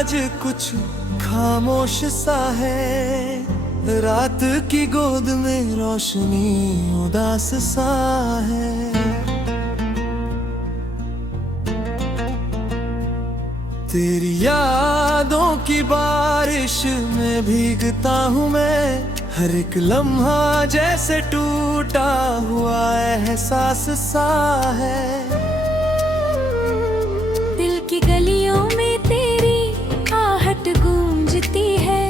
आज कुछ खामोश सा है, रात की गोद में रोशनी उदास सा है। तेरी यादों की बारिश में भीगता हूँ मैं, हर एक लम्हा जैसे टूटा हुआ एहसास सा है। दिल की गलियों में तेरी आहट गूंजती है,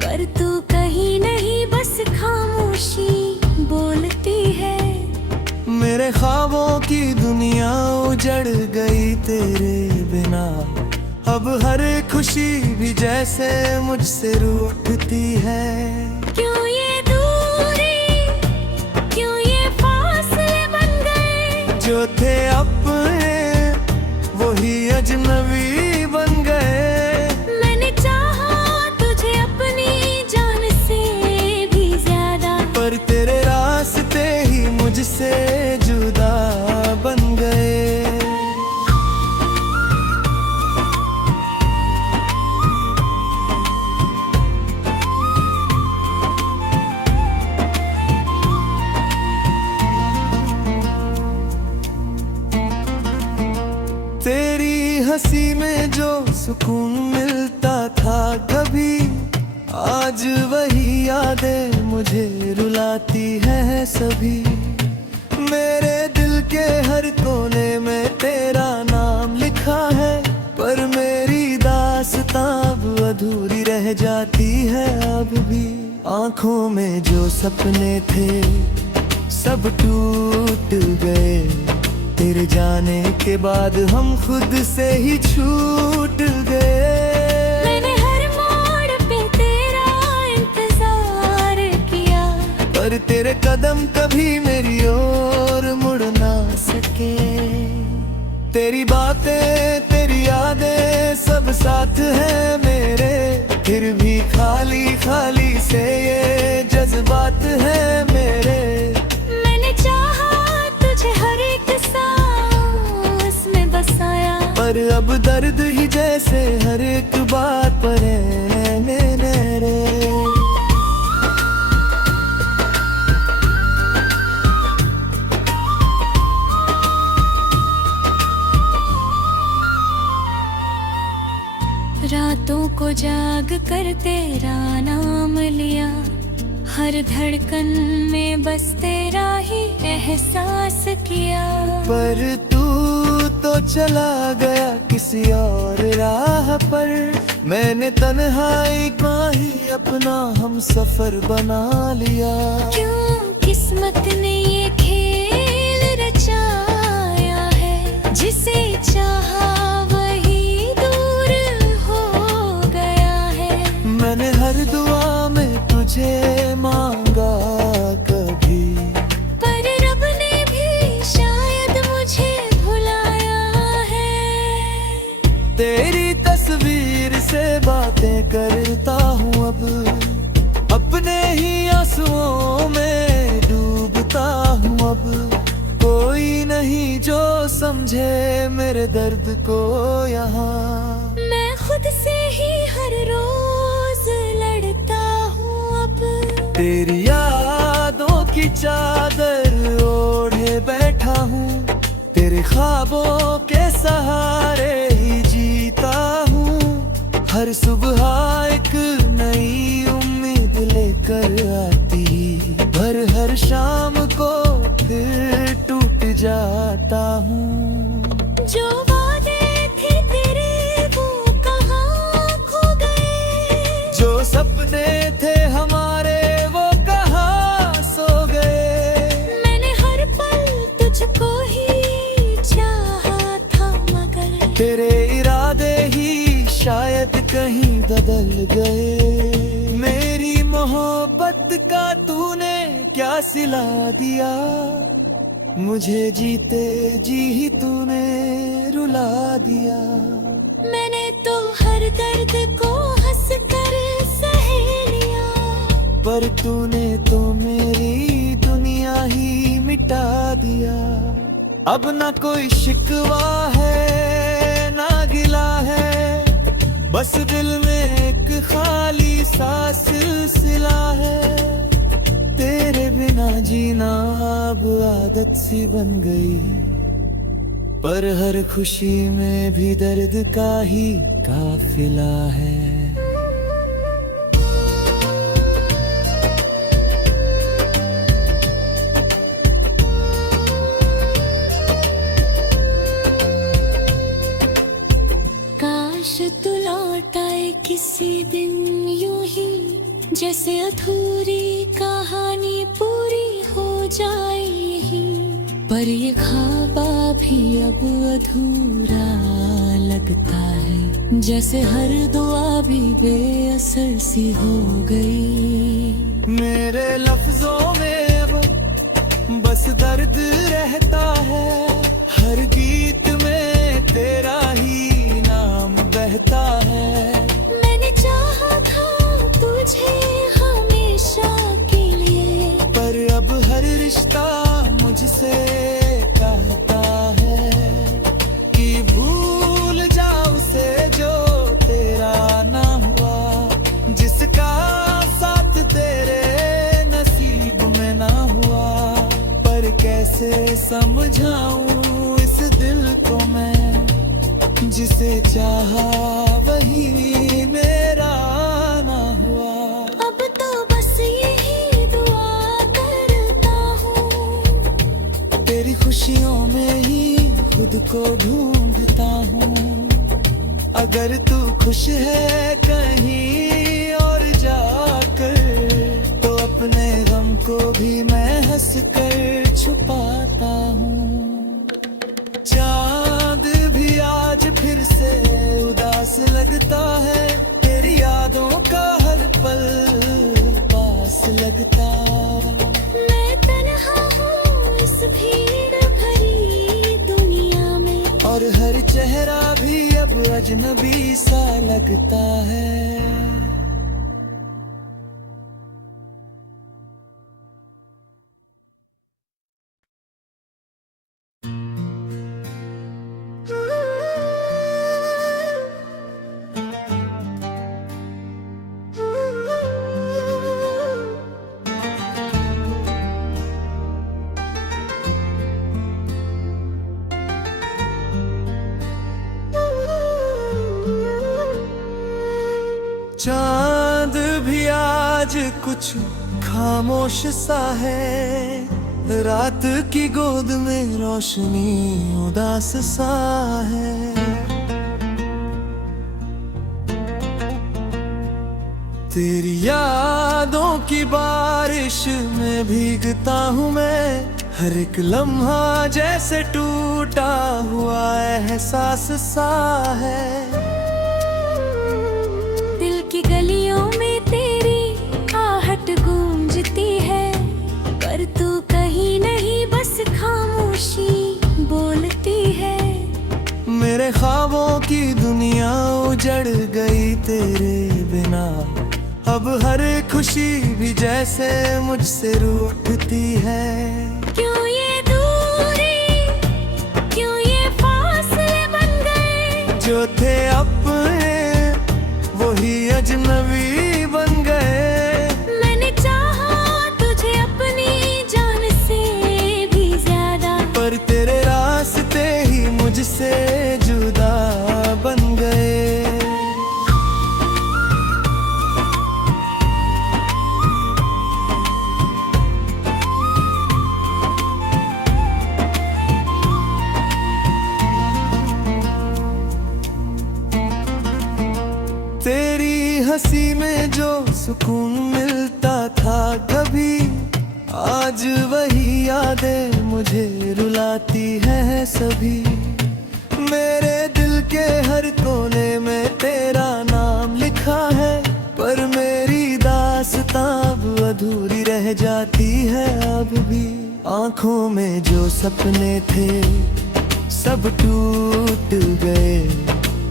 पर तू कहीं नहीं बस खामोशी बोलती है। मेरे ख्वाबों की दुनिया उजड़ गई तेरे बिना, अब हर खुशी भी जैसे मुझसे रूठती है। क्यों ये दूरी, क्यों ये फासले बन गए, जो थे अपने वही अजनबी बन गए। मैंने चाहा तुझे अपनी जान से भी ज्यादा, पर तेरे रास्ते ही मुझसे जुदा बन गए। तेरी हंसी में जो सुकून मिलता था कभी, आज वही यादें मुझे रुलाती है सभी। मेरे दिल के हर कोने में तेरा नाम लिखा है, पर मेरी दास्तां अब अधूरी रह जाती है अब भी। आंखों में जो सपने थे सब टूट गए, तेरे जाने के बाद हम खुद से ही छूट गए। मैंने हर मोड़ पे तेरा इंतजार किया, पर तेरे कदम कभी मेरी ओर मुड़ ना सके। तेरी बातें तेरी यादें सब साथ हैं मेरे, फिर भी खाली खाली से ये जज्बात हैं मेरे। मैंने चाहा तुझे हर एक सांस में बसाया, पर अब दर्द ही जैसे हर एक बात पर रहने रे। रातों को जाग कर तेरा नाम लिया, हर धड़कन में बस तेरा ही एहसास किया। पर तू तो चला गया किसी और राह पर, मैंने तन्हाई का ही अपना हम सफर बना लिया। क्यों किस्मत ने ये खेल रचाया है, जिसे चाहा वही दूर हो गया है। मैंने हर दुआ में तुझे मांगा कभी, पर रब ने भी शायद मुझे भुलाया है। तेरी तस्वीर से बातें करता हूँ अब, अपने ही आंसुओं में डूबता हूँ अब। कोई नहीं जो समझे मेरे दर्द को यहाँ, मैं खुद से ही हर रोज लड़ता हूँ अब। तेरी यादों की चादर ओढ़े बैठा हूँ, तेरे ख्वाबों के सहारे ही जीता हूँ। हर सुबह एक नई उम्मीद लेकर आती, पर हर शाम को फिर टूट जाता हूँ। जो वादे थे तेरे वो कहाँ खो गए, जो सपने थे हमारे वो कहाँ सो गए। मैंने हर पल तुझको ही चाहा था, मगर तेरे इरादे ही शायद कहीं बदल गए। मेरी मोहब्बत का तूने क्या सिला दिया, मुझे जीते जी ही तूने रुला दिया। मैंने तो हर दर्द को हंस कर सह लिया, पर तूने तो मेरी दुनिया ही मिटा दिया। अब ना कोई शिकवा है ना गिला है, बस दिल में एक खाली सा सिलसिला है, तेरे बिना जीना अब आदत सी बन गई। पर हर खुशी में भी दर्द का ही काफिला है। काश तू लौट आए किसी दिन यूं ही, जैसे अधूरी कहानी पूरी हो जाए यही। पर ये ख्वाबा भी अब अधूरा लगता है, जैसे हर दुआ भी बेअसर सी हो गई। मेरे लफ्जों में अब बस दर्द रहता है, हर गीत में तेरा ही नाम बहता है। मैंने चाहा था तुझे हमेशा के लिए, पर अब हर रिश्ता मुझसे कहता है कि भूल जा उसे जो तेरा ना हुआ, जिसका साथ तेरे नसीब में ना हुआ। पर कैसे समझाऊं इस दिल को मैं, जिसे चाहा वही मेरा ना हुआ। अब तो बस यही दुआ करता हूँ, तेरी खुशियों में ही खुद को ढूंढता हूँ। अगर तू खुश है कहीं और जाकर, तो अपने गम को भी मैं हंस कर छुपाता हूँ। चांद भी आज फिर से उदास लगता है, तेरी यादों का हर पल पास लगता। मैं तन्हा हूँ इस भीड़ भरी दुनिया में, और हर चेहरा भी अब अजनबी सा लगता है। चांद भी आज कुछ खामोश सा है, रात की गोद में रोशनी उदास सा है। तेरी यादों की बारिश में भीगता हूँ मैं, हर एक लम्हा जैसे टूटा हुआ एहसास सा है। गलियों में तेरी आहट गूंजती है, पर तू कहीं नहीं बस खामोशी बोलती है। मेरे ख्वाबों की दुनिया उजड़ गई तेरे बिना, अब हर खुशी भी जैसे मुझसे रूठती है। क्यों ये दूरी, क्यों ये फासले बन गए, जो थे अपने वही अजनबी बन गए। मैंने चाहा तुझे अपनी जान से भी ज्यादा, पर तेरे रास्ते ही मुझसे जुदा बन गए। तेरी हंसी में जो सुकून मिलता था कभी, आज वही यादें मुझे रुलाती हैं सभी। मेरे दिल के हर कोने में तेरा नाम लिखा है, पर मेरी दास्तां अब अधूरी रह जाती है अब भी। आंखों में जो सपने थे सब टूट गए,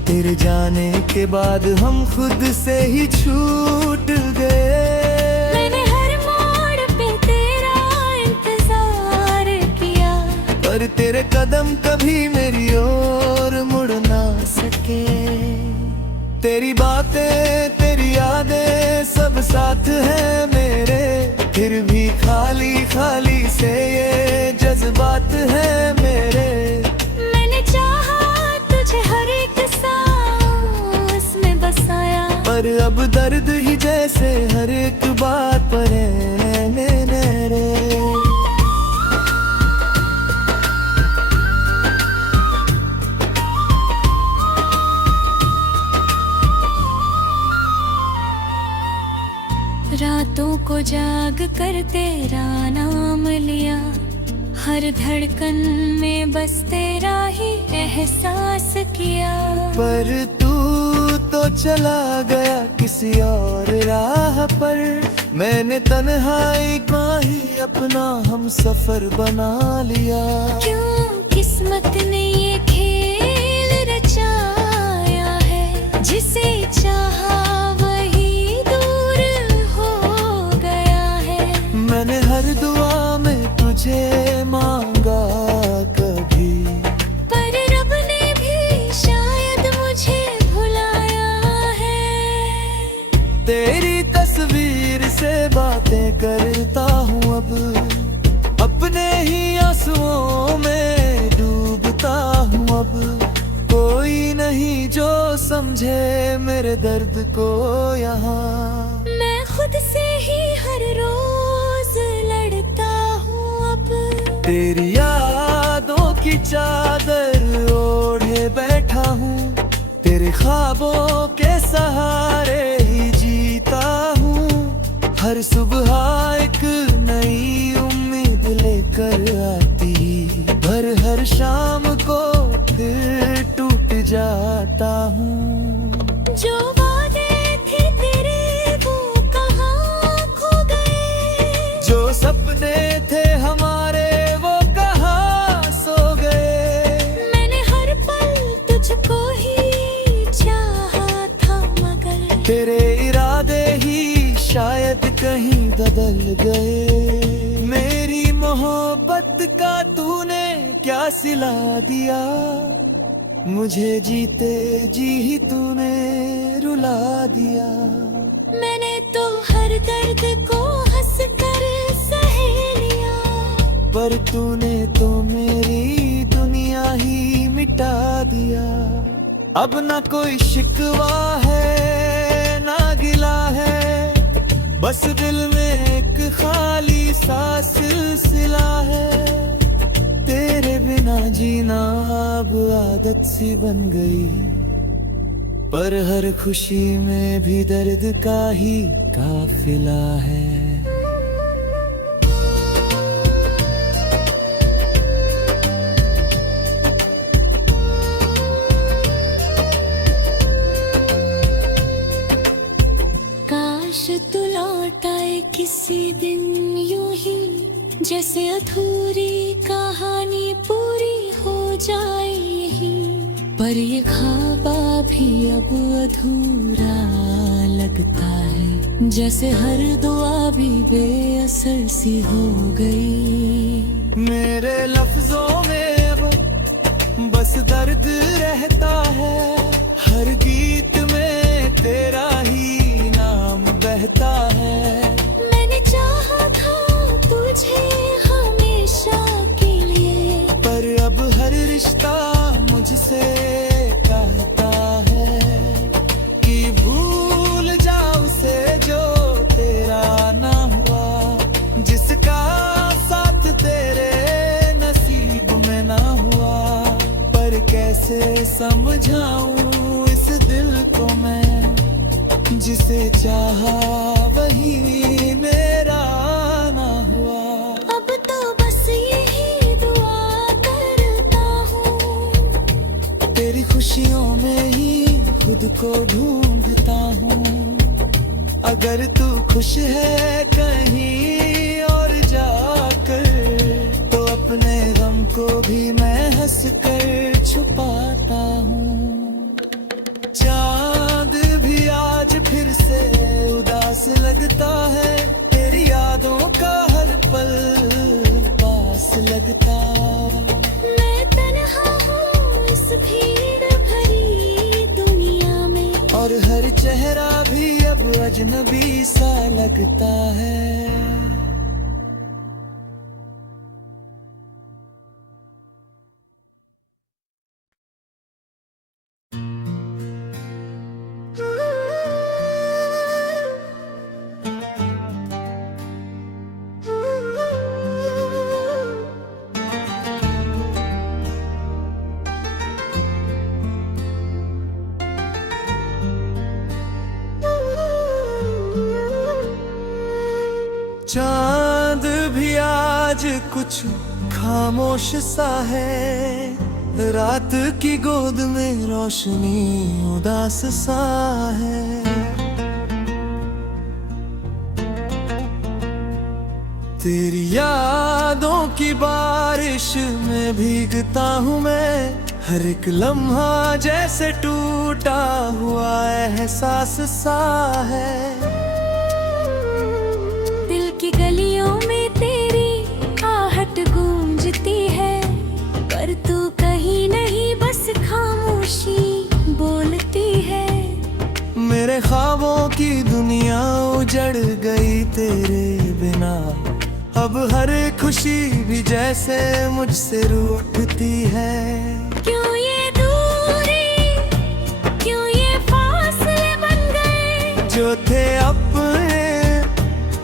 तेरे जाने के बाद हम खुद से ही छूट गए। मैंने हर मोड़ पे तेरा इंतजार किया, पर तेरे कदम कभी मेरी ओर मुड़ ना सके। तेरी फिर भी खाली खाली से ये जज्बात है मेरे। मैंने चाहा तुझे हर एक सांस में बसाया, पर अब दर्द ही जैसे हर एक बात पर रहने रे। रातों को जाग कर तेरा नाम लिया, हर धड़कन में बस तेरा ही एहसास किया। पर तू तो चला गया किसी और राह पर, मैंने तन्हाई का ही अपना हम सफर बना लिया। क्यों किस्मत ने ये खेल रचाया है, जिसे चाहा वही दूर हो गया है। मैंने हर दुआ में तुझे मांगा कभी, पर रब ने भी शायद मुझे भुलाया है। तेरी तस्वीर से बातें करता हूँ अब, अपने ही आंसुओं में डूबता हूँ अब। कोई नहीं जो समझे मेरे दर्द को यहाँ, मैं खुद से ही हर रोज लड़ता हूँ अब। तेरी यादों की चादर ओढ़े बैठा हूँ, तेरे ख्वाबों के सहारे ही जीता हूँ। हर सुबह एक नई उम्मीद लेकर आती, पर हर शाम को फिर टूट जाता हूँ। जो वादे थे तेरे वो कहाँ खो गए, जो सपने थे हमारे वो कहाँ सो गए। मैंने हर पल तुझको ही चाहा था, मगर तेरे इरादे ही शायद कहीं बदल गए। मेरी मोहब्बत का तूने क्या सिला दिया, मुझे जीते जी ही तूने रुला दिया। मैंने तो हर दर्द को हंस कर सह लिया, पर तूने तो मेरी दुनिया ही मिटा दिया। अब ना कोई शिकवा है ना गिला है, बस दिल में एक खाली सा सिलसिला है। तेरे बिना जीना अब आदत सी बन गई, पर हर खुशी में भी दर्द का ही काफिला है। काश तू लौट आए किसी दिन यूं ही, जैसे अधूरी कहानी पूरी हो जाए यही। पर ये ख्वाबा भी अब अधूरा लगता है, जैसे हर दुआ भी बेअसर सी हो गई। मेरे लफ्जों में अब बस दर्द रहता है, हर गीत में तेरा ही नाम बहता है। मैंने चाहा था तुझे हमेशा के लिए, पर अब हर रिश्ता मुझसे कहता है कि भूल जा उसे जो तेरा ना हुआ, जिसका साथ तेरे नसीब में ना हुआ। पर कैसे समझाऊं इस दिल को मैं, जिसे चाहा वही मेरा ना हुआ। अब तो बस यही दुआ करता हूँ, तेरी खुशियों में ही खुद को ढूंढता हूँ। अगर तू खुश है कहीं और जाकर, तो अपने गम को भी मैं हंस कर छुपाता हूँ। चांद भी आज फिर से उदास लगता है, तेरी यादों का हर पल पास लगता। मैं तन्हा हूँ इस भीड़ भरी दुनिया में, और हर चेहरा भी अब अजनबी सा लगता है। चांद भी आज कुछ खामोश सा है, रात की गोद में रोशनी उदास सा है। तेरी यादों की बारिश में भीगता हूँ मैं, हर एक लम्हा जैसे टूटा हुआ एहसास सा है। दिल की गलियों में तेरी आहट गूंजती है, पर तू कहीं नहीं बस खामोशी बोलती है। मेरे ख्वाबों की दुनिया उजड़ गई तेरे बिना, अब हर खुशी भी जैसे मुझसे रूठती है। क्यों ये दूरी, क्यों ये फासले बन गए, जो थे अपने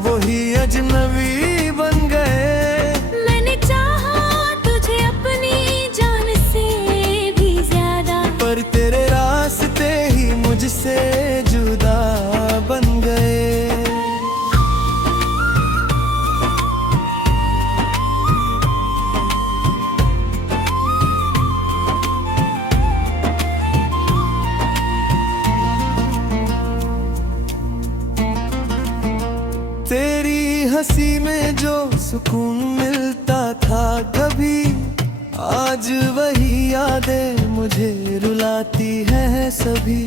वही अजनबी बन गए। मैंने चाहा तुझे अपनी जान से भी ज्यादा, पर तेरे रास्ते ही मुझसे जुदा बन गए। तेरी हंसी में जो सुकून मिलता था कभी, आज वही यादें मुझे रुलाती हैं सभी।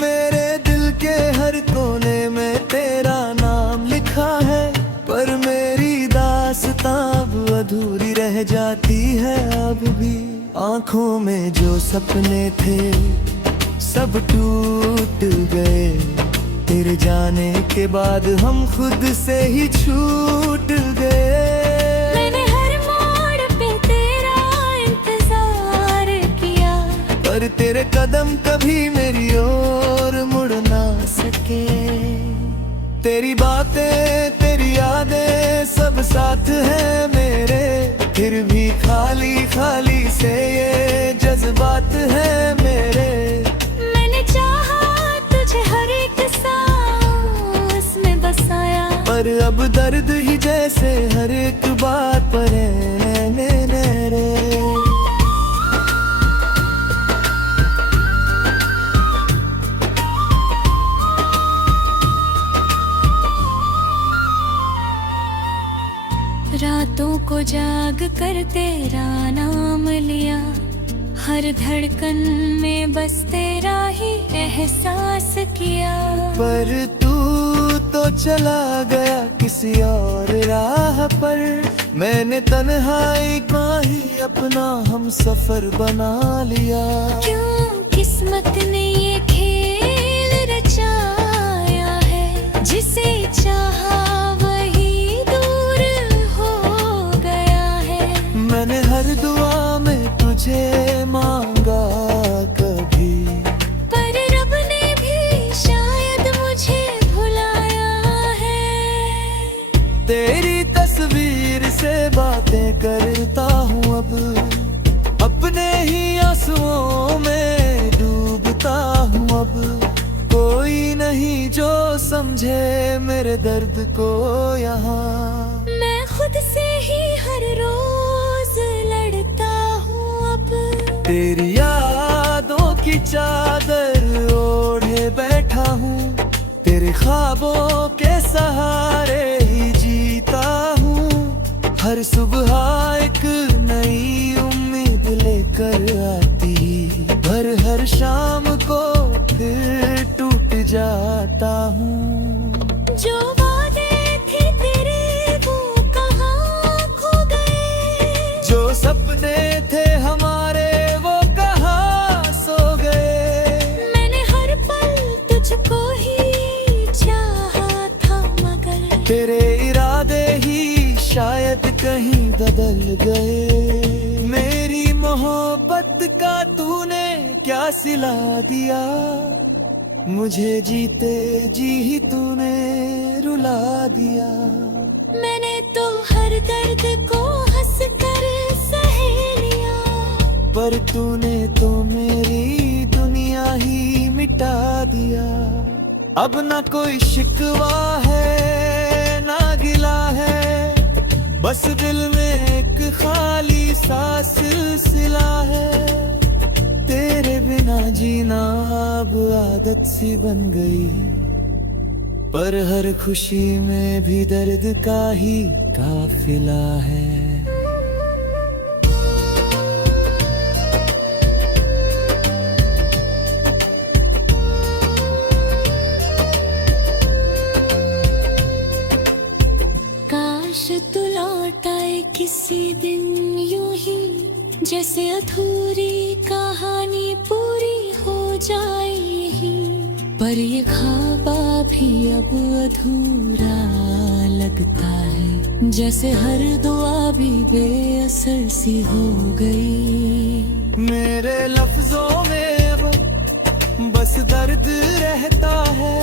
मेरे दिल के हर कोने में तेरा नाम लिखा है, पर मेरी दास्तां अब अधूरी रह जाती है अब भी। आंखों में जो सपने थे सब टूट गए, तेरे जाने के बाद हम खुद से ही छूट गए। मैंने हर मोड़ पे तेरा इंतजार किया, पर तेरे कदम कभी मेरी ओर मुड़ ना सके। तेरी बातें तेरी यादें सब साथ हैं मेरे, फिर भी खाली खाली से ये जज्बात हैं मेरे। मैंने चाहा तुझे हर एक सांस में बसाया, पर अब दर्द ही जैसे हर एक बात पर रहने रे। रातों को जाग कर तेरा नाम लिया, हर धड़कन में बस तेरा ही एहसास किया। पर तू तो चला गया किसी और राह पर, मैंने तन्हाई का ही अपना हम सफर बना लिया। क्यों किस्मत ने ये खेल रचाया है, जिसे चाहा वही दूर हो गया है। मैंने हर दुआ में तुझे मांगा कभी, पर रब ने भी शायद मुझे भुलाया है। तेरी तस्वीर से बातें करता हूँ अब, अपने ही आंसुओं में डूबता हूँ अब। कोई नहीं जो समझे मेरे दर्द को यहाँ, मैं खुद से ही हर रोज लड़ता हूँ अब। तेरी यादों की चादर ओढ़े बैठा हूँ, तेरे ख्वाबों के सहारे ही जीता हूँ। हर सुबह एक नई उम्मीद लेकर आती, पर हर शाम को फिर टूट जाता हूँ। जो वादे थे तेरे वो कहाँ खो गए, जो सपने थे हमारे वो कहाँ सो गए। मैंने हर पल तुझको ही चाहा था, मगर तेरे इरादे ही शायद कहीं बदल गए। मेरी मोहब्बत का तूने क्या सिला दिया, मुझे जीते जी ही तूने रुला दिया। मैंने तो हर दर्द को हंस कर सह लिया, पर तूने तो मेरी दुनिया ही मिटा दिया। अब ना कोई शिकवा है ना गिला है, बस दिल में एक खाली सा सिलसिला है। तेरे बिना जीना अब आदत सी बन गई, पर हर खुशी में भी दर्द का ही काफिला है। काश तू लौट आए किसी दिन यूं ही, जैसे अधूरी कहानी पूरी हो जाए यही। पर ये ख्वाबा भी अब अधूरा लगता है, जैसे हर दुआ भी बेअसर सी हो गई। मेरे लफ्जों में अब बस दर्द रहता है,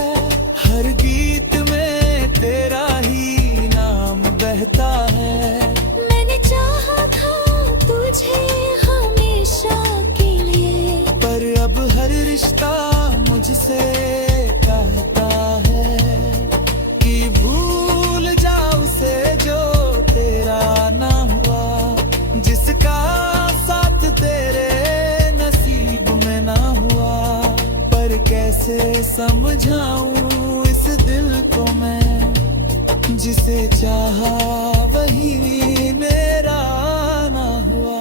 हर गीत में तेरा ही नाम बहता है। मैंने चाहा था तुझे हमेशा के लिए, पर अब हर रिश्ता मुझसे कहता है कि भूल जा उसे जो तेरा ना हुआ, जिसका साथ तेरे नसीब में ना हुआ। पर कैसे समझाऊं इस दिल को मैं, जिसे चाहा वही मेरा ना हुआ।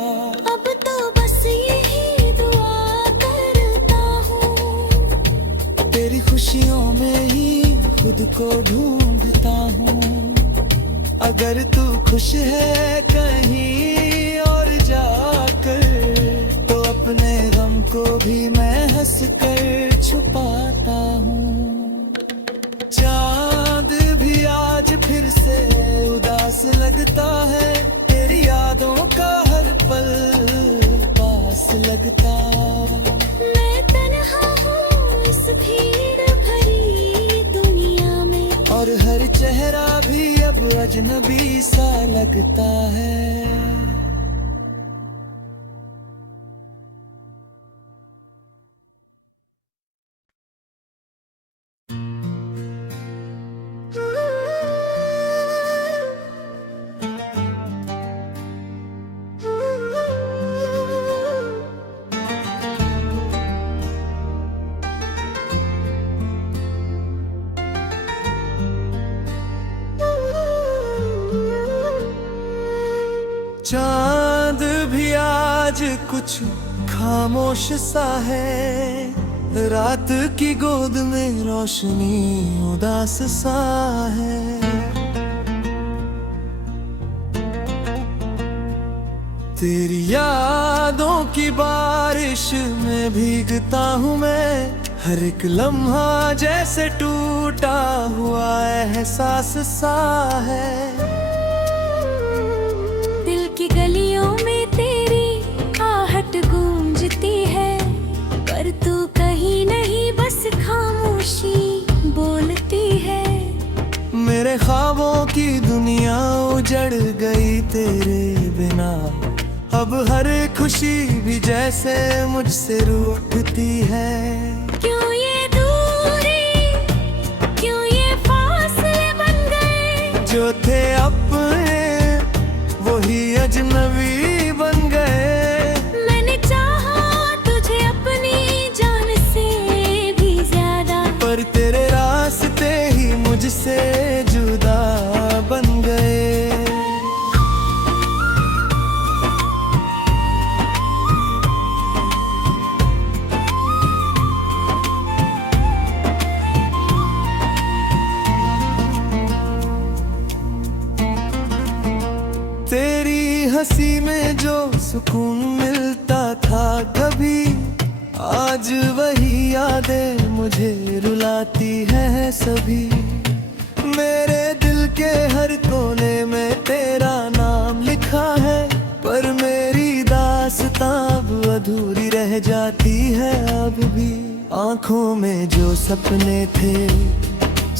अब तो बस यही दुआ करता हूँ, तेरी खुशियों में ही खुद को ढूंढता हूँ। अगर तू खुश है कहीं और जाकर, तो अपने गम को भी मैं हंस कर छुपाता हूँ। चांद भी आज फिर से उदास लगता है, तेरी यादों का हर पल पास लगता। मैं तन्हा हूँ इस भीड़ भरी दुनिया में, और हर चेहरा भी अब अजनबी सा लगता है। चांद भी आज कुछ खामोश सा है, रात की गोद में रोशनी उदास सा है। तेरी यादों की बारिश में भीगता हूँ मैं, हर एक लम्हा जैसे टूटा हुआ एहसास सा है। गलियों में तेरी आहट गूंजती है, पर तू कहीं नहीं बस खामोशी बोलती है। मेरे ख्वाबों की दुनिया उजड़ गई तेरे बिना, अब हर खुशी भी जैसे मुझसे रूठती है। क्यों ये दूरी, क्यों ये फासले बन गए, जो थे अपने वही अजनबी बन गए। मैंने चाहा तुझे अपनी जान से भी ज्यादा, पर तेरे रास्ते ही मुझसे जुदा बन गए। तेरी हंसी में जो सुकून मिलता था कभी, आज वही यादें मुझे रुलाती हैं सभी। मेरे दिल के हर कोने में तेरा नाम लिखा है, पर मेरी दास्तां अब अधूरी रह जाती है अब भी। आंखों में जो सपने थे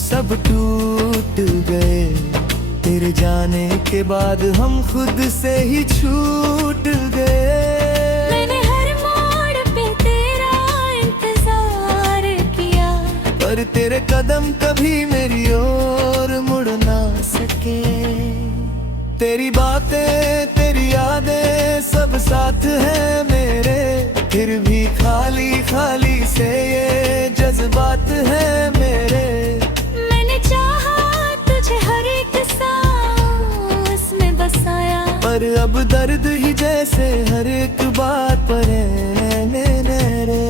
सब टूट गए, तेरे जाने के बाद हम खुद से ही छूट गए। मैंने हर मोड़ पे तेरा इंतजार किया, पर तेरे कदम कभी मेरी ओर मुड़ ना सके। तेरी बातें तेरी यादें सब साथ हैं मेरे, फिर भी खाली खाली से ये जज्बात हैं मेरे। मैंने चाहा तुझे हर एक सांस में बसाया, पर अब दर्द ही जैसे हर एक बात पर है रे।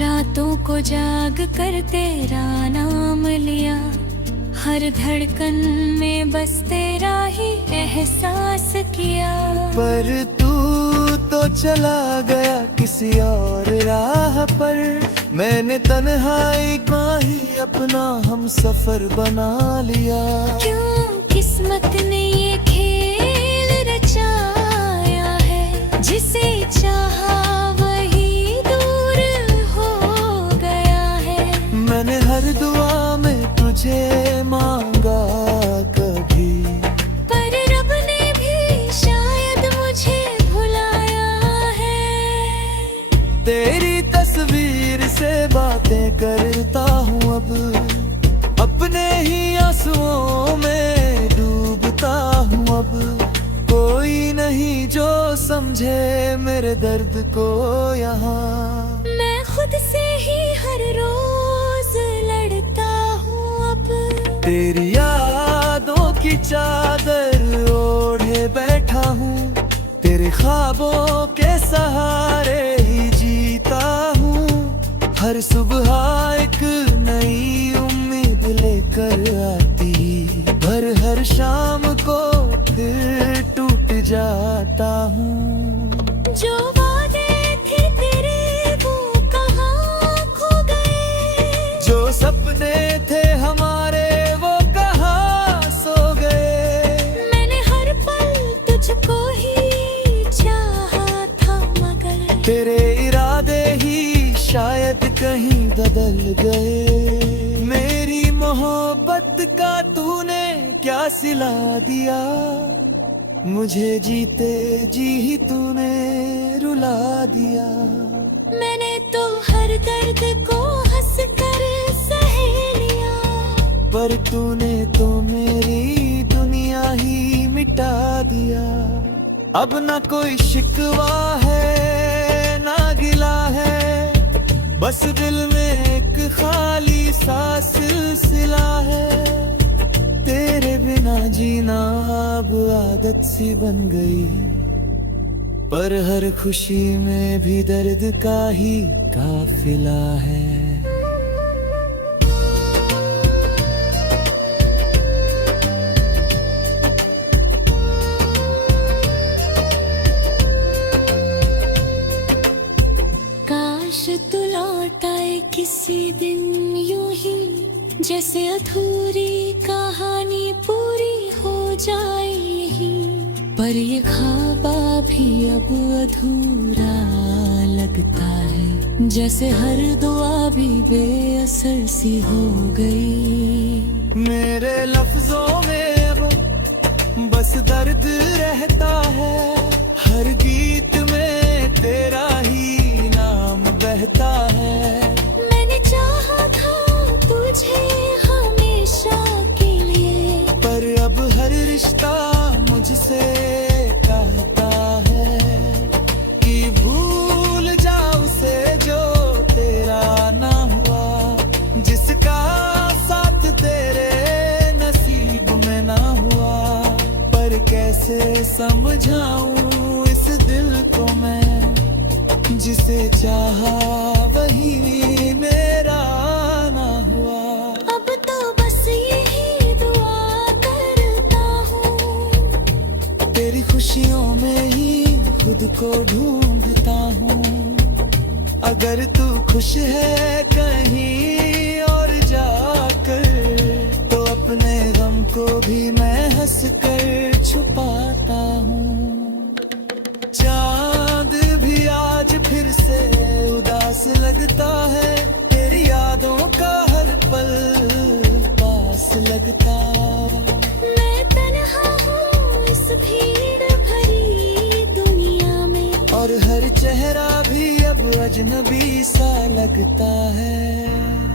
रातों को जाग कर तेरा नाम लिया, हर धड़कन में बस तेरा ही एहसास किया। पर तू तो चला गया किसी और राह पर, मैंने तन्हाई का ही अपना हम सफर बना लिया। क्यों किस्मत ने ये खेल रचाया है, जिसे चाहा वही दूर हो गया है। मैंने हर दुआ में तुझे मांगा कभी, पर रब ने भी शायद मुझे भुलाया है। तेरी तस्वीर से बातें करता हूँ अब, अपने ही आंसुओं में डूबता हूँ अब। कोई नहीं जो समझे मेरे दर्द को यहाँ, मैं खुद से ही हर रोज लड़ता हूँ अब। तेरी यादों की चादर ओढ़े बैठा हूँ, तेरे ख्वाबों के सहारे ही जीता हूँ। हर सुबह एक नई उम्मीद लेकर आती, पर हर शाम को दिल टूट जाता हूँ। जो वादे थे तेरे वो कहाँ खो गए, जो सपने थे हमारे वो कहाँ सो गए। मैंने हर पल तुझको ही चाहा था, मगर तेरे इरादे ही शायद कहीं बदल गए। मेरी मोहब्बत का तूने क्या सिला दिया, मुझे जीते जी ही तूने रुला दिया। मैंने तो हर दर्द को हंस कर सह लिया, पर तूने तो मेरी दुनिया ही मिटा दिया। अब ना कोई शिकवा है ना गिला है, बस दिल में एक खाली सा सिलसिला है। तेरे बिना जीना अब आदत सी बन गई, पर हर खुशी में भी दर्द का ही काफिला है। काश तू लौट आए किसी दिन यूं ही, जैसे अधूरी कहानी पूरी हो जाए यही। पर ये ख्वाबा भी अब अधूरा लगता है, जैसे हर दुआ भी बेअसर सी हो गई। मेरे लफ्जों में अब बस दर्द रहता है, हर गीत में तेरा ही नाम बहता है। मैंने चाहा था तुझे हमेशा के लिए, पर अब हर रिश्ता मुझसे कहता है कि भूल जा उसे जो तेरा ना हुआ, जिसका साथ तेरे नसीब में ना हुआ। पर कैसे समझाऊं इस दिल को मैं, जिसे चाहा वही मेरा ना हुआ। अब तो बस यही दुआ करता हूँ, तेरी खुशियों में ही खुद को ढूंढता हूँ। अगर तू खुश है कहीं और जाकर, तो अपने गम को भी मैं हंस कर छुपाता हूँ। चांद भी आज फिर से उदास लगता है, तेरी यादों का हर पल पास लगता। मैं तन्हा हूँ इस भीड़ भरी दुनिया में, और हर चेहरा भी अब अजनबी सा लगता है।